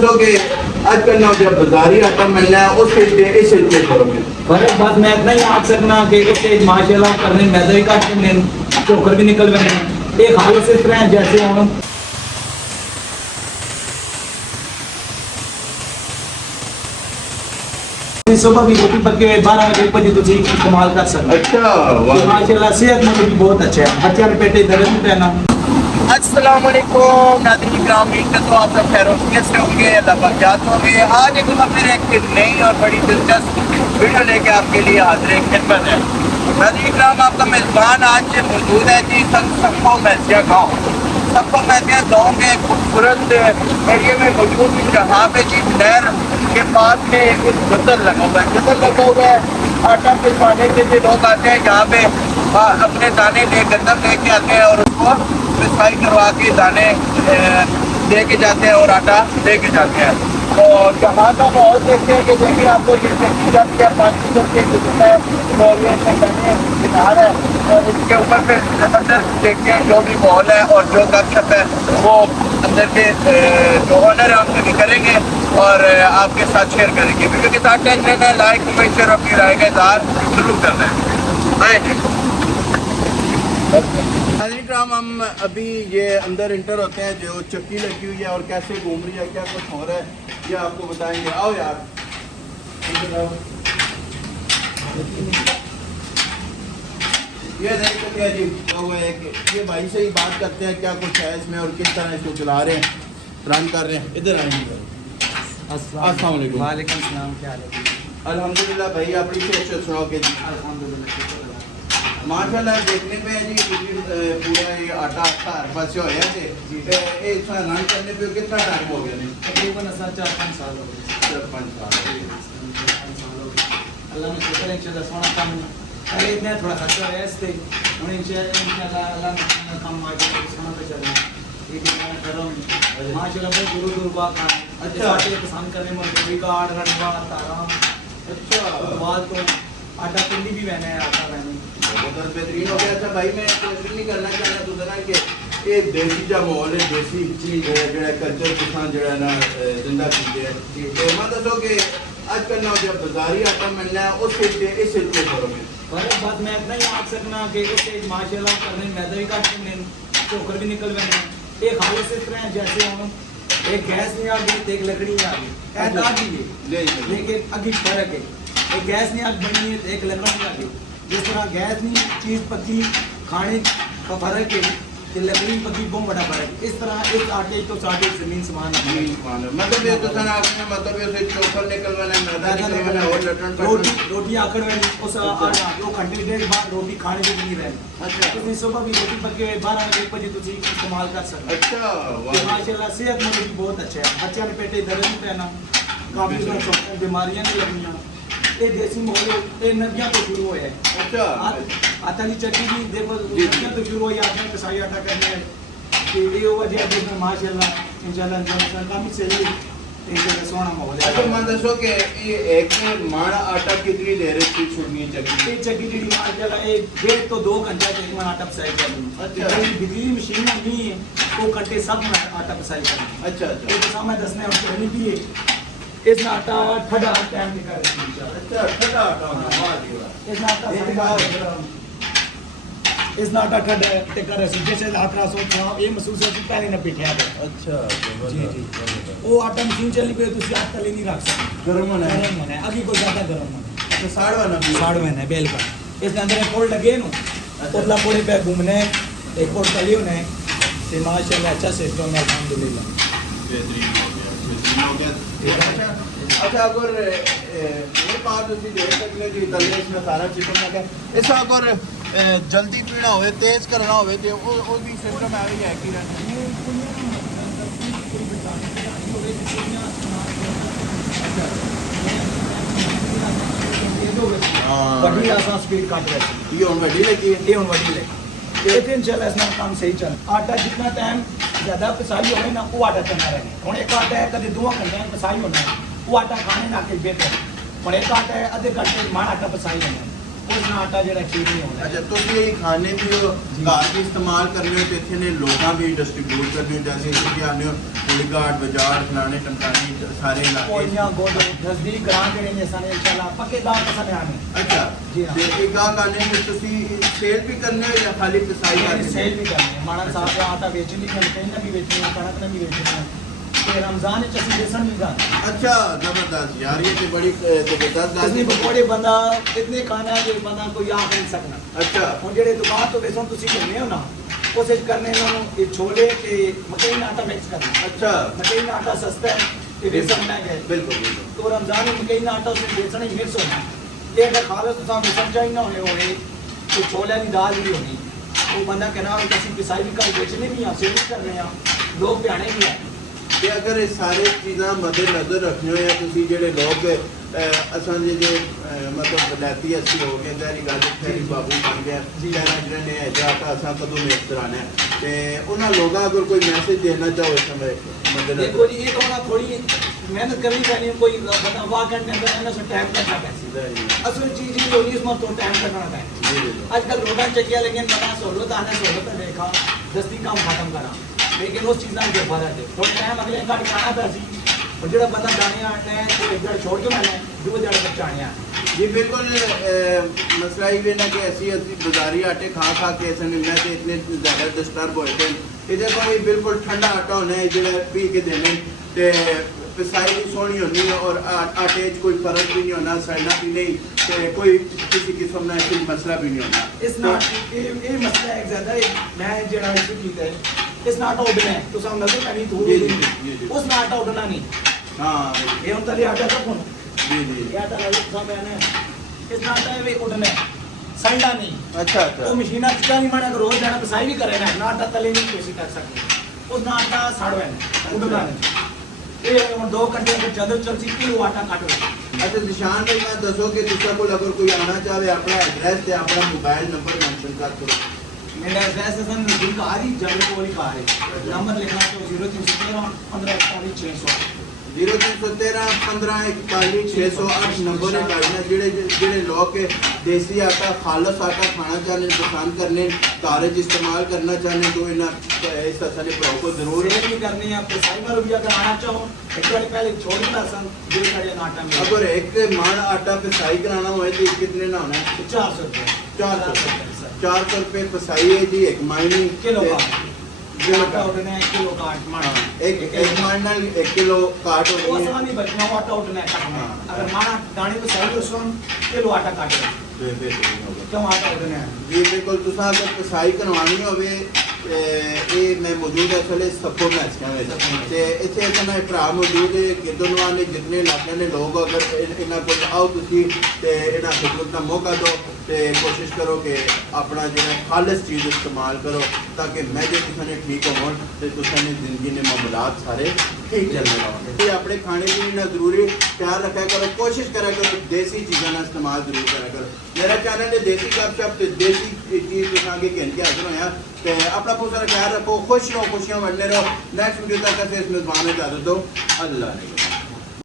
دسو کہ آج کل نہ جب بازاری آٹا ملنا ہے اس کے کرو گے فرق بات میں اتنا ہی آگ سکنا کہ اس ماشاء اللہ کرنے میدا بھی کٹ دیں چوکر بھی نکل گئے ایک حالت سے اس طرح جیسے ہوں صبح بھی روٹی پکے ہوئے 12 بجے 1 بجے تھی استعمال کر سکتے اچھا ماشاء اللہ صحت مند بھی بہت اچھا ہے بچوں کے پیٹے درد نہیں رہنا. السلام علیکم ناظرین کرام، امید تو آپ سب خیر وافیت سے ہوں گے، اللہ پاک ہوں گے. آج ایک پھر ایک نئی اور بڑی دلچسپ ویڈیو لے کے آپ کے لیے حاضر خدمت ہے. ناظرین کرام، آپ کا میزبان آج موجود ہے جی سکھو میسیا گاؤں. سکھو میسیا گاؤں کے خوبصورت ایریے میں موجود ہے جہاں پہ جی نہر کے پاس میں ایک گدر لگا ہوا ہے. گدر لگا ہوا ہے آٹا پسوانے کے لیے لوگ آتے ہیں یہاں پہ اپنے دانے گندم لے کے آتے ہیں اور اس کو پسائی کروا کے دانے دے کے جاتے ہیں اور آٹا دے کے جاتے ہیں. اور جہاں کا ماحول دیکھتے ہیں کہ دیکھیے آپ کو یہ دیکھی جاتی ہے 500 کے قسم ہے اور یہ کنار ہے اور اس کے اوپر پہ اندر دیکھتے ہیں جو بھی ماحول ہے اور جو گپ شپ ہے وہ اندر کے جو آنر ہے ہم سے بھی کریں گے اور آپ کے ساتھ شیئر کریں گے. ویڈیو کے ساتھ ٹینشن ہے لائک کمنٹ شیئر اپنی رائے کا اظہار ضرور کرنا ہے. آئے جی حاضرین کرام، ہم ابھی یہ اندر انٹر ہوتے ہیں جو چکی لگی ہوئی ہے اور کیسے گھوم رہی ہے کیا کچھ ہو رہا ہے یہ آپ کو بتائیں گے. آؤ یار یہ دیکھ سکتے ہیں جی یہ بھائی سے ہی بات کرتے ہیں کیا کچھ ہے اس میں اور کس طرح اس کو چلا رہے ہیں رن کر رہے ہیں. ادھر آئیں گے. السلام علیکم. وعلیکم السلام. کیا حال ہے؟ الحمدللہ بھائی اپنی سے سناؤ کہ جی الحمدللہ ماشاء اللہ دیکھنے پہ ہے جی پورا یہ آٹا ہر پاس ہوا ہے جی اس میں رن کرنے پہ کتنا ٹائم ہو گیا؟ تقریباً 4-5 سال ہو گئے. 4-5 سال اللہ نے شکر ہے انشاءاللہ سونا کام پہلے اتنا تھوڑا خرچہ ہوا ہے اس پہ ہوں انشاءاللہ اللہ نے کام آگے سونا پہ چل رہا ہے. ماشاء اللہ بہت دور دور بات اچھا پسند کرنے میں کوئی کارڈ رنگا تارا اچھا بعد کو آٹا پنڈی بھی بہنا ہے آٹا بہنے بہت بہترین ہو گیا. اچھا بھائی میں کوشش نہیں کرنا چاہنا تو ذرا کہ یہ دیسی جا ماحول ہے دیسی چیز ہے جڑا کلچر کسان جڑا نا زندہ چیز ہے. میں دسو کہ آج کل نہ جب بازاری آٹا ملنا ہے اس کے کرو گے فرق بات میں اتنا ہی آگ سکنا کہ اس ماشاء اللہ کرنے میدا بھی کٹ دیں چوکر بھی نکل گئے ایک حالت سے اس طرح جیسے ہوں ایک گیس نہیں آ گئی ایک لکڑی نہیں آ گئی ایسا آ گئی ہے لیکن ابھی فرق ہے ایک گیس نہیں آگ بنی ہے ایک لکڑی نہیں آ گئی. جس طرح گیس نہیں چیز پکی کھانے کا فرق ہے کہ لکڑی پکی بہت بڑا فرق ہے. اس طرح ایک آٹے تو ساٹھے زمین سمان مطلب یہ تو سنا آپ نے مطلب یہ چوکر نکلوانا ہے میدا نکلوانا ہے اور لٹن روٹی آکڑ میں اس 2 گھنٹے ڈیڑھ بعد روٹی کھانے کی نہیں رہی. اچھا صبح بھی روٹی پکے ہوئے 12 بجے 1 بجے تھی استعمال کر سکتے. اچھا ماشاء اللہ صحت مند بھی بہت اچھا ہے بچوں کے پیٹے درد نہیں رہنا کافی بیماریاں نہیں لگنیاں. یہ دیسی ماحول یہ ندیاں تو شروع ہوئے ہیں. اچھا آٹا کی چکی بھی دیکھو ندیاں تو شروع ہوئی آٹا پسائی آٹا کرنے کہ یہ وجہ دیکھنا ماشاء اللہ انشاءاللہ کافی صحیح سونا ماحول ہے. اچھا میں دسو کہ یہ ایک ماڑا آٹا کتنی دیر کی چھوڑنی چکی یہ چکی جی ماشاء اللہ ایک 1.5 تو 2 گھنٹے تک میں آٹا پسائی کر دوں. اچھا بجلی مشین نہیں ہے 2 گھنٹے سب میں آٹا پسائی کر دوں. اچھا اچھا ایک سامنے دسنے اور چہنی بھی ہے اس میں آٹا ٹھڈا ٹائم نکال رہے ہیں. اچھا ٹھڈا آٹا اس میں آٹا ٹھڈا ٹکا رہے ہیں جیسے آٹا سوچا یہ محسوس ہے کہ پہلے نہ پیٹھیا گیا. اچھا جی جی وہ آٹا مشین چلی پہ تو آپ تلے نہیں رکھ سکتے گرم ہونا ہے گرم ہونا ہے ابھی کوئی زیادہ گرم ہونا ہے. ساڑھ ہونا ہے بیل کا اس کے اندر ایک کوڑ لگے نا اتلا کوڑے پہ گھومنا ہے ایک کوڑ تلی ہونا ہے تو ماشاء اللہ اچھا سسٹم ہے الحمدللہ بہترین ہو گیا. اچھا اگر یہ بات ہوتی دیر تک جو تلے اس میں سارا چکن لگا اس اگر جلدی پینا ہوئے تیز کرنا ہوئے تو وہ بھی سسٹم ہے کہ بڑی آسان سپیڈ کٹ رہے یہ ہوں وڈی لگی ہے یہ ہوں وڈی لگی یہ انشاءاللہ اس میں کام صحیح چل. آٹا جتنا ٹائم زیادہ پسائی ہوگی نا وہ آٹا چلنا رہے ہوں ایک آٹا ہے کدی 2 گھنٹے پسائی ہونا ہے وہ آٹا کھانے نہ کے بہتر ہوں ایک آٹا ہے آدھے گھنٹے ماڑا آٹا پسائی ہونا ہے ਉਸ ਨਾਲ ਆਟਾ ਜਿਹੜਾ ਠੀਕ ਨਹੀਂ ਹੋਣਾ। अच्छा तुम ये खाने भी हो घर भी इस्तेमाल करने हो तो इतने ने लोगों भी डिस्ट्रीब्यूट करने हो जैसे कि आने हो पुलिघाट बाजार फलाने टमकाने सारे इलाके कोइयां गोद नजदीक ग्रां ਜਿਹੜੇ ਨੇ ਸਾਨੂੰ ਇਨਸ਼ਾਅੱਲਾ ਪੱਕੇ ਦਾਅ ਪਸੰਦ ਆਣੇ। अच्छा जी हाँ। ਤੇ ਇਹ ਗਾ ਗਾਣੇ ਵਿੱਚ ਤੁਸੀਂ ਸੇਲ ਵੀ ਕਰਨੇ ਹੋ ਜਾਂ ਖਾਲੀ ਪਿਸਾਈ ਸਾਰੀ ਕਰਨੀ ਸੇਲ ਵੀ ਕਰਨੀ ਹੈ ਮਾਣਾ ਸਾਹਿਬ ਦਾ ਆਟਾ ਵੇਚਣੀ ਹੈ ਕਹੀਂ ਵੀ ਵੇਚਣੀ ਹੈ ਕਣਕ ਵੀ ਵੇਚਣੀ ਹੈ ਤੇ ਰਮਜ਼ਾਨ ਵਿੱਚ ਅਸੀਂ ਬੇਸਣ ਵੀ ਗਾ अच्छा जबरदस्त यार ये तो बड़ी जबरदस्त बात ਅਸੀਂ है ਪਕੌੜੇ ਬੰਦਾ ਇਤਨੇ ਖਾਣਾ ਹੈ ਕਿ ਬੰਦਾ ਕੋਈ ਆਖ ਨਹੀਂ ਸਕਦਾ। अच्छा ਹੁਣ ਜਿਹੜੇ ਦੁਕਾਨ ਤੋਂ ਵੇਸਣ ਤੁਸੀਂ ਲੈਂਦੇ ਹੋ ਨਾ ਉਸ ਵਿੱਚ ਕਰਨੇ ਇਹਨਾਂ ਨੂੰ ਇਹ ਛੋਲੇ ਤੇ ਮਕਈ ਦਾ ਆਟਾ ਮਿਕਸ ਕਰਨਾ। अच्छा ਮਕਈ ਦਾ ਆਟਾ ਸਸਤਾ ਹੈ ਤੇ ਵੇਸਣ ਮਹਿੰਗਾ ਹੈ। बिल्कुल बिल्कुल तो रमजान में मकई ना आटा उसमें बेचना ही मिक्स होना ये अगर खा लो तो साहब मिसल चाहिए ना होने तो छोले की दाल भी होनी वो बंदा कहना किसी पिसाई भी कर बेचने भी हैं सेल भी कर रहे हैं लोग प्याने भी हैं। ਤੇ ਅਗਰ ਇਹ ਸਾਰੇ ਚੀਜ਼ਾਂ ਮੱਦੇ ਨਜ਼ਰ ਰੱਖਣੇ ਹੋਏ ਆ ਤੁਸੀਂ ਜਿਹੜੇ ਲੋਕ ਅਸਾਂ ਦੇ ਜੇ ਮਤਲਬ ਬਲੈਤੀ ਅਸੀਂ ਹੋ ਗਏ ਤੇਰੀ ਗੱਲ ਤੇਰੀ ਬਾਬੂ ਬਣ ਗਿਆ ਕਹਿਣਾ ਜਿਹੜੇ ਨੇ ਇਹ ਆਟਾ ਅਸਾਂ ਕਦੋਂ ਮੇਕ ਕਰਾਣਾ ਹੈ ਤੇ ਉਹਨਾਂ ਲੋਕਾਂ ਅਗਰ ਕੋਈ ਮੈਸੇਜ ਦੇਣਾ ਚਾਹੋ ਇਸ ਸਮੇਂ ਮੱਦੇ देखो ਨਜ਼ਰ जी ये तो ना थोड़ी मेहनत करनी चाहिए कोई बंदा वाह घंटे अंदर है ना सो टाइम लगना पैसे असल चीज ये होनी इसमें तो टाइम लगना है। जी जी आजकल रोटा चकिया लेकिन बड़ा सहूलत आने सहूलत देखा दस्ती काम खत्म करा लेकिन उस चीज़ों के फर्क है थोड़ा टाइम अगले घट जाना पैसी और जो बंदा दाने आने हैं तो एक जड़ छोड़ के मैंने दो जड़ बचाने हैं। जी बिल्कुल मसला ये ना कि ऐसी बाजारी आटे खा खा के ऐसे मैं तो इतने ज़्यादा डिस्टर्ब होए थे इधर कोई बिल्कुल ठंडा आटा होना है जो पी के देने ते पिसाई भी सोहनी होनी है और आटे च कोई फर्क भी नहीं होना सड़ना भी नहीं ते कोई किसी किस्म का कोई मसला भी नहीं होना इस नाट ये मसला है ज़्यादा मैं जड़ा इशू कीता है इस नाटा उड़ना है तो सामने नजर नहीं जी, जी, जी, तो जी। उस नाटा उड़ना नहीं हाँ ये हम तले आटा तक होना जी जी ये आटा लगे सामने आना है इस नाटा है वे उड़ना है सड़ना नहीं अच्छा वो अच्छा मशीना चिका नहीं माना रोज जाना पिसाई भी करे ना नाटा तले नहीं कोशिश कर सकते उस नाटा सड़वे उड़ना नहीं ये हम 2 घंटे के जदर चलती किलो आटा काटो। अच्छा निशान भाई मैं दसो कि तुसा को अगर कोई आना चाहे अपना एड्रेस ते अपना मोबाइल नंबर मेंशन कर करो। मेरा एड्रेस है नजदीक आ रही जंगल कोली का है नंबर लिखना तो 0313 15 41 600 0313 15 41 608 नंबर है गाड़ियाँ जेड़े लोग देसी आटा खालस आटा खाना चाहने पसंद करने घर इस्तेमाल करना चाहने तो इस सारे भराओ को जरूर सेल भी करनी है आपको साइबर भी अगर आना चाहो एक बार पहले छोड़ देना सन जो खड़े आटा में अगर एक मन आटा पिसाई कराना हो तो कितने ना होना है 400 रुपये 400 रुपये पिसाई है जी एक मायनी किलो का किलो आटा उठना है किलो का माना एक मायन नाल 1 किलो काट वो होनी है आसानी बचना आटा उठना है हाँ। अगर माना दाने को सही उसको किलो आटा काटे बेहतरीन होगा क्यों आटा उठना है जी बिल्कुल तुसा अगर पिसाई करवानी होवे ये मैं मौजूद है चले सपो मैच ते इत्थे इतना भरा मौजूद है गिरदनवा ने जितने इलाके ने लोग अगर इन्हां कोल आओ तुसी ते इन्हां खिदमत का मौका दो ते कोशिश करो कि अपना जो खालिस चीज़ इस्तेमाल करो ताकि मैं जो तुसा ने ठीक हो ते तुसा ने जिंदगी ने मामलात सारे ठीक चलने लगे अपने खाने पीने का जरूरी ख्याल रखा करो कोशिश करा करो देसी चीज़ों का इस्तेमाल जरूर करा करो। मेरा चैनल है देसी गपशप देसी चीज़ तुसा के कहन के हाजिर होया ते अपना बहुत सारा ख्याल रखो खुश रहो खुशियाँ बढ़ने रहो नेक्स्ट वीडियो तक इस मेजबान इजाजत दो अल्लाह ने